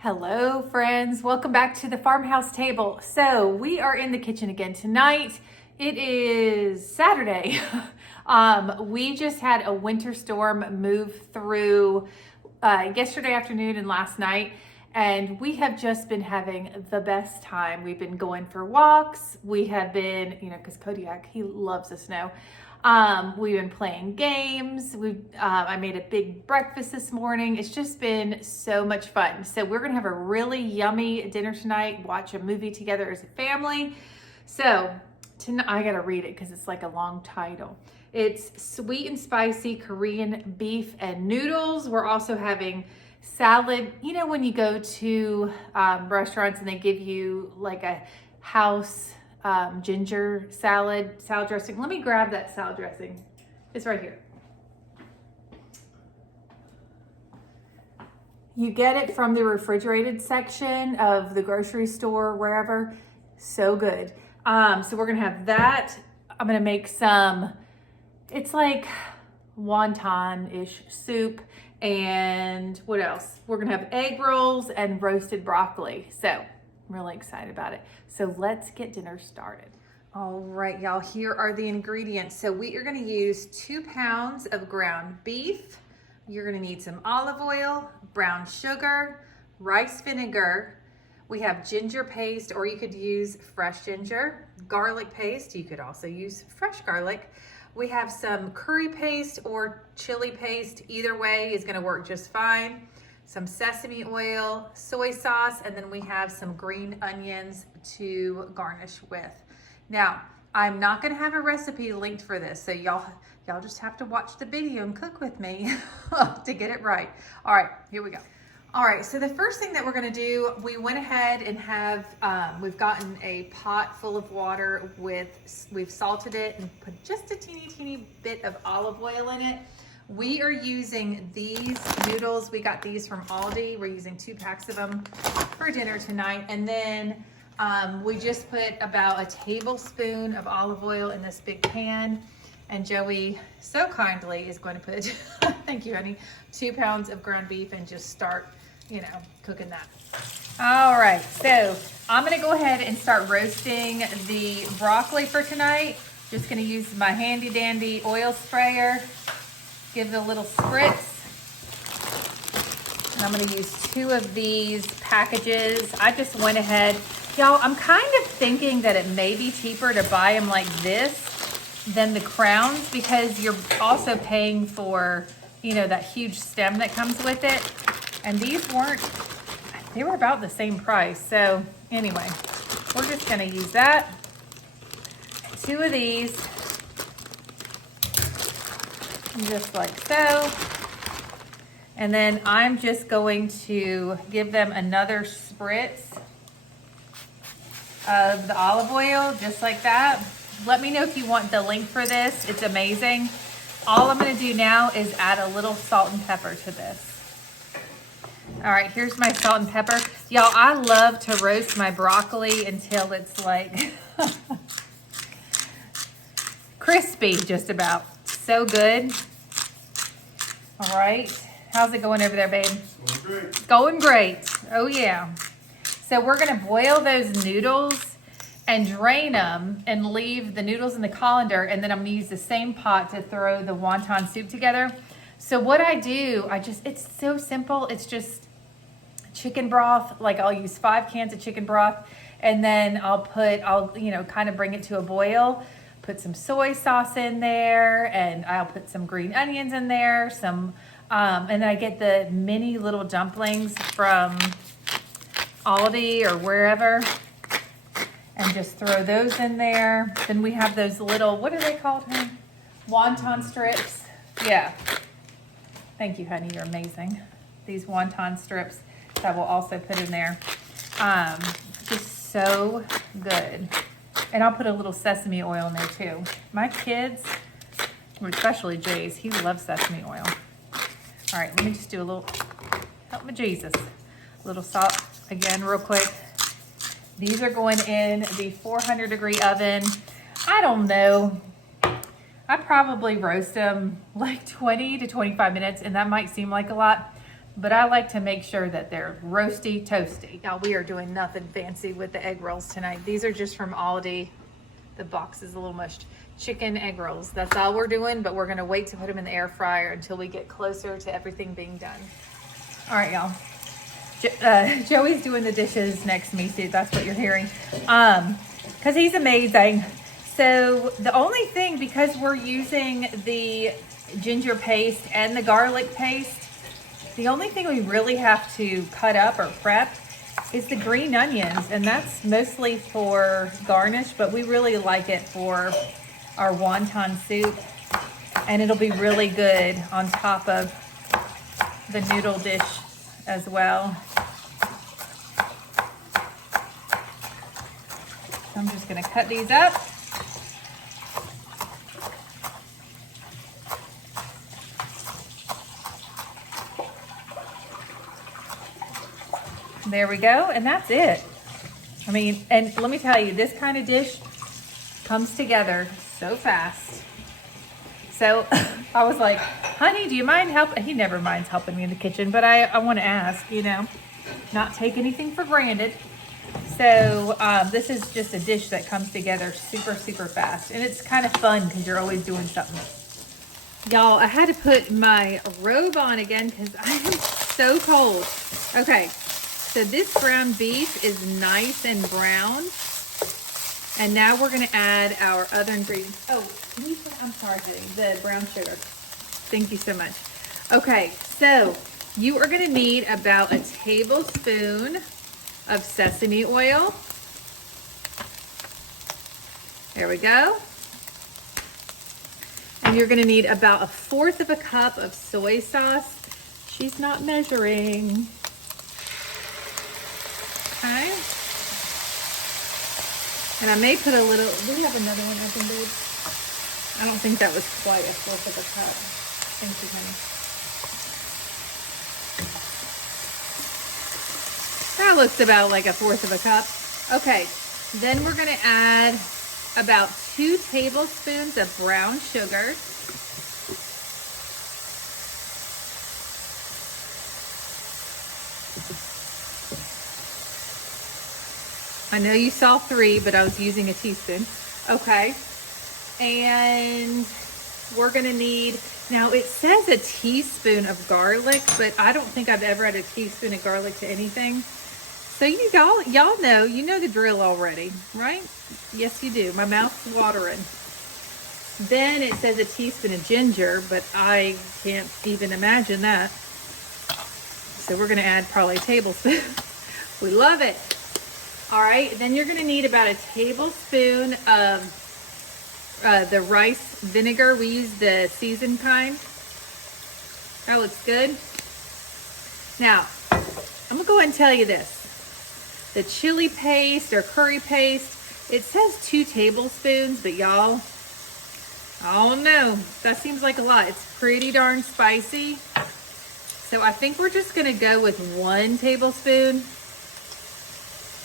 Hello friends, welcome back to the Farmhouse Table. So we are in the kitchen again tonight. It is Saturday. We just had a winter storm move through yesterday afternoon and last night, and we have just been having the best time. We've been going for walks. We have been, because Kodiak, he loves the snow. We've been playing games. I made a big breakfast this morning. It's just been so much fun. So we're gonna have a really yummy dinner tonight, watch a movie together as a family. So tonight, I gotta read it because it's like a long title. It's sweet and spicy Korean beef and noodles. We're also having salad. You know when you go to restaurants and they give you like a house ginger salad dressing. Let me grab that salad dressing. It's right here. You get it from the refrigerated section of the grocery store, wherever. So good. So we're gonna have that. I'm gonna make some, it's like wonton-ish soup. And what else? We're gonna have egg rolls and roasted broccoli. So I'm really excited about it. So let's get dinner started. All right, y'all, here are the ingredients. So we are gonna use 2 pounds of ground beef. You're gonna need some olive oil, brown sugar, rice vinegar. We have ginger paste, or you could use fresh ginger, garlic paste. You could also use fresh garlic. We have some curry paste or chili paste. Either way is gonna work just fine. Some sesame oil, soy sauce, and then we have some green onions to garnish with. Now, I'm not gonna have a recipe linked for this, so y'all just have to watch the video and cook with me to get it right. All right, here we go. All right, so the first thing that we're gonna do, we went ahead and have, we've gotten a pot full of water we've salted it and put just a teeny bit of olive oil in it. We are using these noodles. We got these from Aldi. We're using 2 packs of them for dinner tonight. And then we just put about a tablespoon of olive oil in this big pan. And Joey so kindly is going to put, thank you, honey, 2 pounds of ground beef and just start, cooking that. All right, so I'm gonna go ahead and start roasting the broccoli for tonight. Just gonna use my handy dandy oil sprayer. Give it a little spritz. And I'm gonna use 2 of these packages. I just went ahead. Y'all, I'm kind of thinking that it may be cheaper to buy them like this than the crowns, because you're also paying for, that huge stem that comes with it. And these they were about the same price. So anyway, we're just gonna use that. 2 of these. Just like so. And then I'm just going to give them another spritz of the olive oil, just like that. Let me know if you want the link for this. It's amazing. All I'm gonna do now is add a little salt and pepper to this. All right, here's my salt and pepper. Y'all, I love to roast my broccoli until it's like crispy, just about. So good. All right, how's it going over there, babe? Going great. Going great. Oh yeah. So we're gonna boil those noodles and drain them and leave the noodles in the colander, and then I'm gonna use the same pot to throw the wonton soup together. So what I do, it's so simple. It's just chicken broth. Like I'll use 5 cans of chicken broth, and then I'll kind of bring it to a boil. Put some soy sauce in there, and I'll put some green onions in there, and then I get the mini little dumplings from Aldi or wherever, and just throw those in there. Then we have those little, what are they called, honey? Wonton strips. Yeah. Thank you, honey, you're amazing. These wonton strips that we'll also put in there. Just so good. And I'll put a little sesame oil in there too. My kids, especially Jay's, he loves sesame oil. All right, let me just do a little, help me Jesus. A little salt again real quick. These are going in the 400-degree oven. I don't know. I probably roast them like 20 to 25 minutes, and that might seem like a lot, but I like to make sure that they're roasty toasty. Now we are doing nothing fancy with the egg rolls tonight. These are just from Aldi. The box is a little mushed. Chicken egg rolls. That's all we're doing, but we're gonna wait to put them in the air fryer until we get closer to everything being done. All right, y'all. Joey's doing the dishes next to me, so that's what you're hearing. Because he's amazing. So the only thing, because we're using the ginger paste and the garlic paste, the only thing we really have to cut up or prep is the green onions, and that's mostly for garnish, but we really like it for our wonton soup, and it'll be really good on top of the noodle dish as well. So I'm just gonna cut these up. There we go, and that's it. I mean, and let me tell you, this kind of dish comes together so fast. So I was like, honey, do you mind helping? He never minds helping me in the kitchen, but I want to ask, you know, not take anything for granted. So this is just a dish that comes together super, super fast. And it's kind of fun because you're always doing something. Y'all, I had to put my robe on again because I am so cold. Okay. So this ground beef is nice and brown. And now we're gonna add our other ingredients. Oh, can you put, I'm sorry, honey, the brown sugar. Thank you so much. Okay, so you are gonna need about a tablespoon of sesame oil. There we go. And you're gonna need about 1/4 cup of soy sauce. She's not measuring. Okay. And I may put a little, do we have another one open, babe? I don't think that was quite 1/4 cup. Thank you, honey. That looks about like 1/4 cup. Okay, then we're gonna add about 2 tablespoons of brown sugar. I know you saw 3, but I was using a teaspoon. Okay. And we're gonna need, now it says a teaspoon of garlic, but I don't think I've ever added a teaspoon of garlic to anything. So y'all know, you know the drill already, right? Yes, you do. My mouth's watering. Then it says a teaspoon of ginger, but I can't even imagine that. So we're gonna add probably a tablespoon. We love it. All right, then you're gonna need about a tablespoon of the rice vinegar. We use the seasoned kind. That looks good. Now, I'm gonna go ahead and tell you this. The chili paste or curry paste, it says 2 tablespoons, but y'all, I don't know. That seems like a lot. It's pretty darn spicy. So I think we're just gonna go with 1 tablespoon.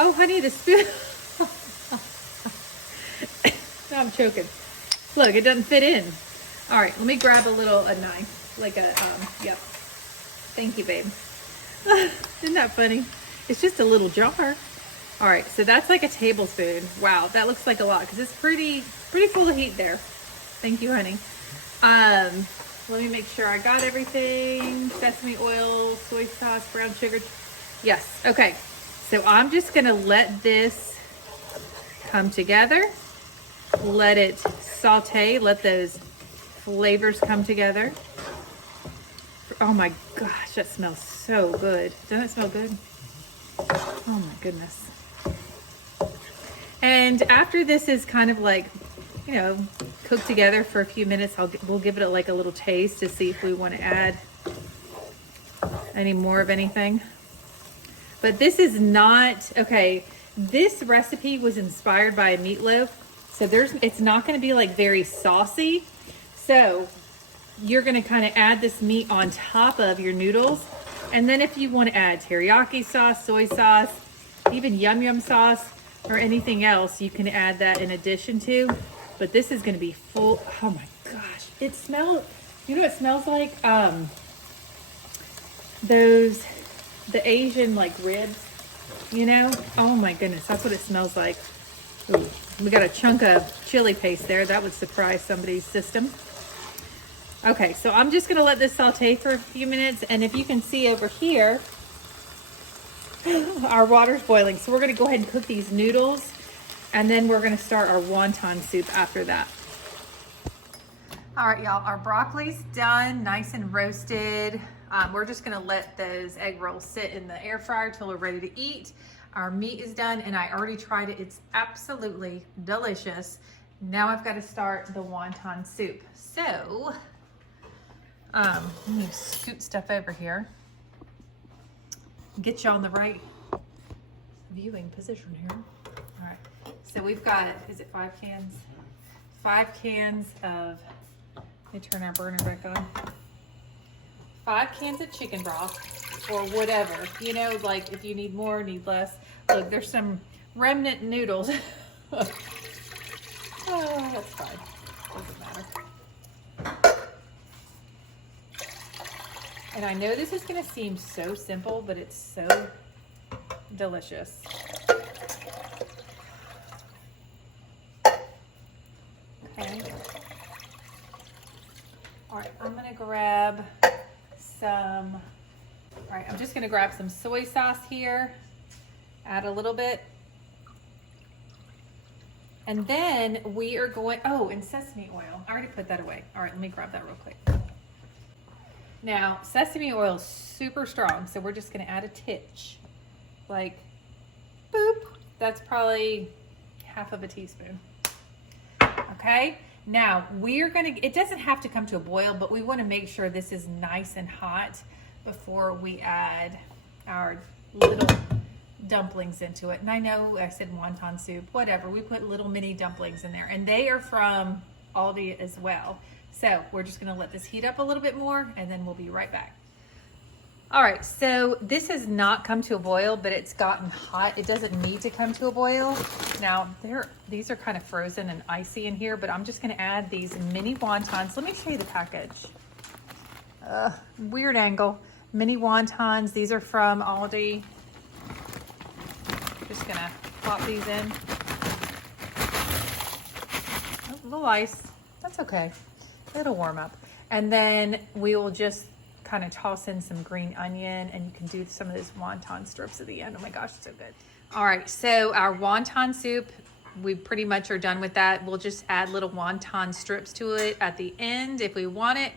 Oh, honey, the spoon. Now I'm choking. Look, it doesn't fit in. All right, let me grab a knife, like a, yep. Thank you, babe. Isn't that funny? It's just a little jar. All right, so that's like a tablespoon. Wow, that looks like a lot because it's pretty full of heat there. Thank you, honey. Let me make sure I got everything. Sesame oil, soy sauce, brown sugar. Yes, okay. So I'm just gonna let this come together. Let it saute, let those flavors come together. Oh my gosh, that smells so good. Doesn't it smell good? Oh my goodness. And after this is kind of like, you know, cooked together for a few minutes, we'll give it like a little taste to see if we want to add any more of anything. But this is not, okay, this recipe was inspired by a meatloaf. So it's not gonna be like very saucy. So you're gonna kind of add this meat on top of your noodles. And then if you wanna add teriyaki sauce, soy sauce, even yum yum sauce, or anything else, you can add that in addition to. But this is gonna be full, oh my gosh. It smells, you know what it smells like? the Asian like ribs, you know? Oh my goodness, that's what it smells like. Ooh, we got a chunk of chili paste there. That would surprise somebody's system. Okay, so I'm just gonna let this saute for a few minutes, and if you can see over here, our water's boiling. So we're gonna go ahead and cook these noodles, and then we're gonna start our wonton soup after that. All right, y'all, our broccoli's done, nice and roasted. We're just gonna let those egg rolls sit in the air fryer till we're ready to eat. Our meat is done, and I already tried it. It's absolutely delicious. Now I've got to start the wonton soup. So, let me scoot stuff over here. Get you on the right viewing position here. All right, so we've got, is it 5 cans? 5 cans of, let me turn our burner back on. 5 cans of chicken broth, or whatever, you know, like if you need more, need less. Look, there's some remnant noodles. Oh, that's fine, doesn't matter. And I know this is gonna seem so simple, but it's so delicious. Okay. All right, I'm gonna grab some, all right, I'm just gonna grab some soy sauce here, add a little bit. And then we are going, oh, and sesame oil. I already put that away. All right, let me grab that real quick. Now, sesame oil is super strong, so we're just gonna add a titch. Like, boop. That's probably half of a teaspoon. Okay? Now, we're gonna, it doesn't have to come to a boil, but we wanna make sure this is nice and hot before we add our little dumplings into it. And I know I said wonton soup, whatever. We put little mini dumplings in there, and they are from Aldi as well. So we're just gonna let this heat up a little bit more, and then we'll be right back. All right, so this has not come to a boil, but it's gotten hot. It doesn't need to come to a boil. Now, these are kind of frozen and icy in here, but I'm just gonna add these mini wontons. Let me show you the package. Weird angle. Mini wontons, these are from Aldi. Just gonna plop these in. Oh, a little ice, that's okay. It'll warm up. And then we will just kind of toss in some green onion, and you can do some of those wonton strips at the end. Oh my gosh, it's so good. All right, so our wonton soup, we pretty much are done with that. We'll just add little wonton strips to it at the end if we want it.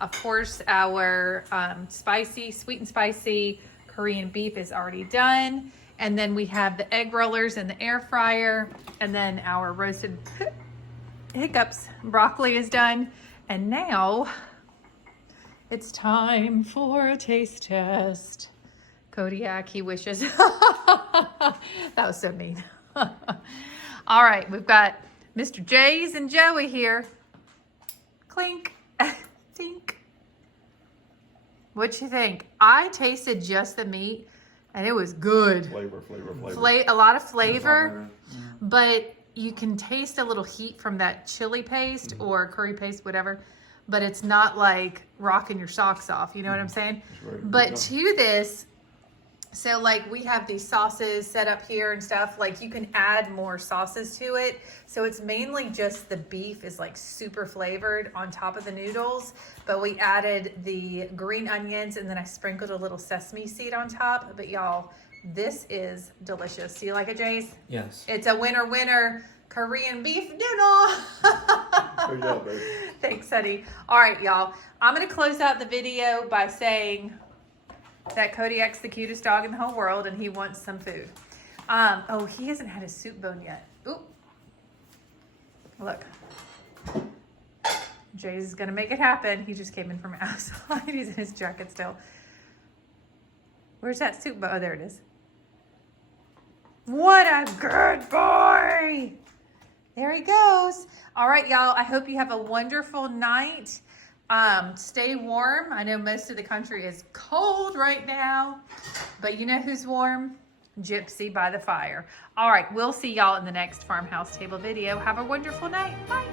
Of course, our sweet and spicy Korean beef is already done. And then we have the egg rollers in the air fryer, and then our roasted hiccups broccoli is done. And now it's time for a taste test. Kodiak, he wishes. That was so mean. All right, we've got Mr. J's and Joey here. Clink, tink. What'd you think? I tasted just the meat, and it was good. Flavor. A lot of flavor, but you can taste a little heat from that chili paste or curry paste, whatever. But it's not like rocking your socks off, you know what I'm saying? But to this, so like we have these sauces set up here and stuff, like you can add more sauces to it. So it's mainly just the beef is like super flavored on top of the noodles, but we added the green onions, and then I sprinkled a little sesame seed on top. But y'all, this is delicious. Do you like it, Jace? Yes. It's a winner Korean beef noodle. There you go, baby. Thanks, honey. All right, y'all. I'm going to close out the video by saying that Kodiak's the cutest dog in the whole world, and he wants some food. Oh, he hasn't had his soup bone yet. Ooh. Look. Jay's going to make it happen. He just came in from outside. He's in his jacket still. Where's that soup bone? Oh, there it is. What a good boy. There he goes. All right, y'all. I hope you have a wonderful night. Stay warm. I know most of the country is cold right now, but you know who's warm? Gypsy by the fire. All right, we'll see y'all in the next Farmhouse Table video. Have a wonderful night. Bye.